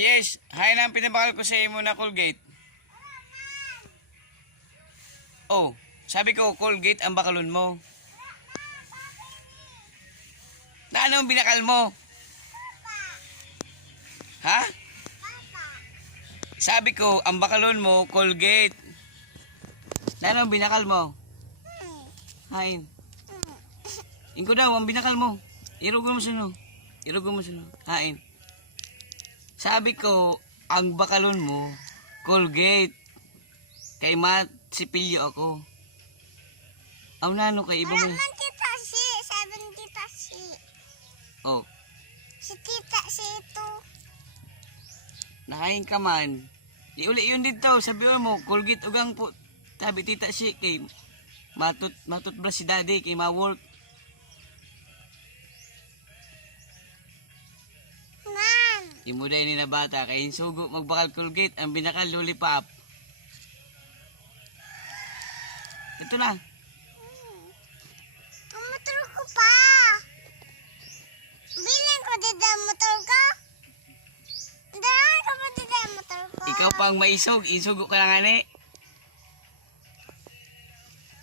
Yes, hay na ang pinabakal ko sa imo na Colgate. Oh, sabi ko Colgate ang bakalon mo. Na ano ang binakal mo? Ha? Sabi ko, ang bakalon mo, Colgate. Na ano ang binakal mo? Hain. Ingko daw, ang binakal mo. Irugo mo suno. Irugo mo suno. Hain. Sabi ko, ang bakalon mo, Colgate. Kay sipilyo ako. Ang nano kay iba mo. Naman tita si, sabi ni tita si. Oh, Si tita si ito. nakain ka man. Iuli yun dito, sabi mo, Colgate ugang po. Sabi tita si, kay matutbrush si daddy, kay ma-work. Man. Imuday ni na bata, kay insugo magbakal Colgate, ang binakal lollipop. Ito na. Ang motor ko pa. Bilang ko dito ang motor ko. Dalawa ko pa dito ang motor ko. Ikaw pang maisog, insugo ka lang ani.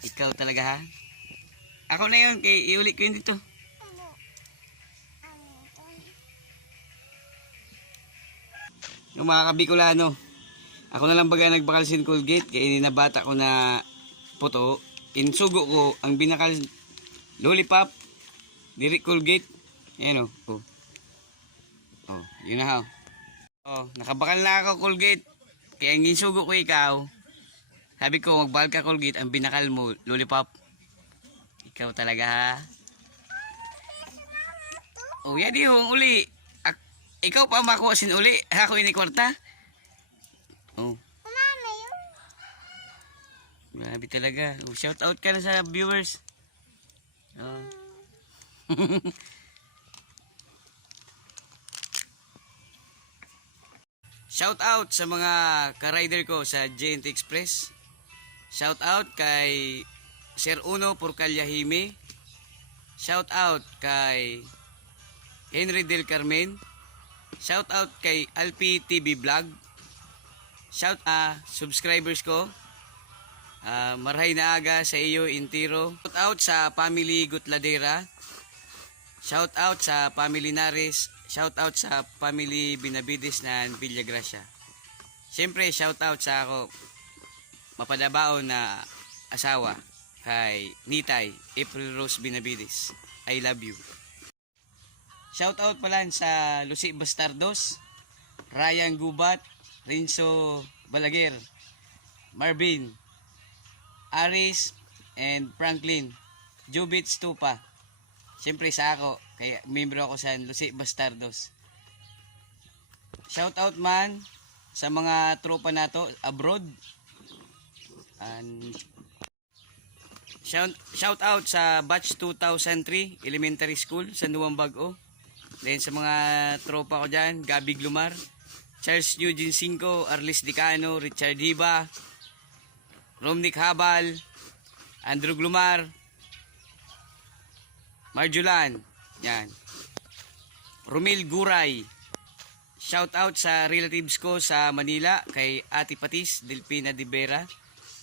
Ikaw talaga ha. Ako na yun, kay iuli ko yun dito. Ano? Ano ito? Yung mga kabikulano, ako na lang baga nagbakal sin Colgate, kaya inabata ko na puto. Insugo ko ang binakal lollipop, diri Colgate. Ayan o. Oh. Oh, yun na ha. Oh, nakabakal na ako Colgate. Kaya ang insugo ko ikaw, sabi ko magbakal ka Colgate, ang binakal mo lollipop. Ikaw talaga ha. Oh, yan yung uli. Ikaw pa makuha sin uli. Ako ini kwarta. Oh. Mama yun. Grabe talaga. Oh, shout out ka na sa viewers. Oh. Shout out sa mga ka-rider ko sa JNT Express. Shout out kay Sir Uno Porcalyahime. Shout out kay Henry Del Carmen. Shout out kay Alpi TV Vlog. Shout subscribers ko. Marhay na aga sa iyo Intiro. Shout out sa family Gutladera. Shout out sa family Nares. Shout out sa family Binabides na Villagracia. Siyempre shout out sa ako mapadabao na asawa kay Nitay April Rose Binabides. I love you. Shout out pala sa Lucy Bastardos, Ryan Gubat, Renzo Balaguer, Marvin, Aris, and Franklin, Jubit Stupa. Siyempre sa ako, kaya membro ako sa Lucy Bastardos. Shout out man sa mga tropa nato abroad. And shout out sa batch 2003 elementary school sa Nuwang Bago. Then sa mga tropa ko dyan, Gabi Glumar, Charles Eugene Cinco, Arlis Dicano, Richard Hiba, Romnick Habal, Andrew Glumar, Marjulan, yan. Romil Guray. Shout out sa relatives ko sa Manila, kay Ate Patis, Delpina de Vera,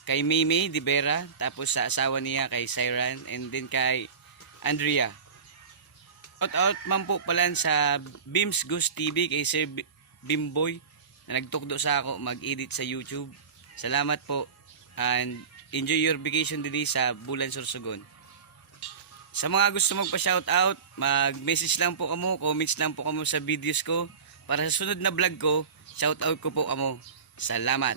kay Mimi de Vera, tapos sa asawa niya kay Siran, and then kay Andrea. Shout out man po pala sa Beams Goose TV kay Sir Bimboy na nagtukdo sa ako mag-edit sa YouTube. Salamat po and enjoy your vacation today sa Bulan Sorsogon. Sa mga gusto magpa-shout out, mag-message lang po kamo, comments lang po kamo sa videos ko. Para sa sunod na vlog ko, shout out ko po kamo. Salamat.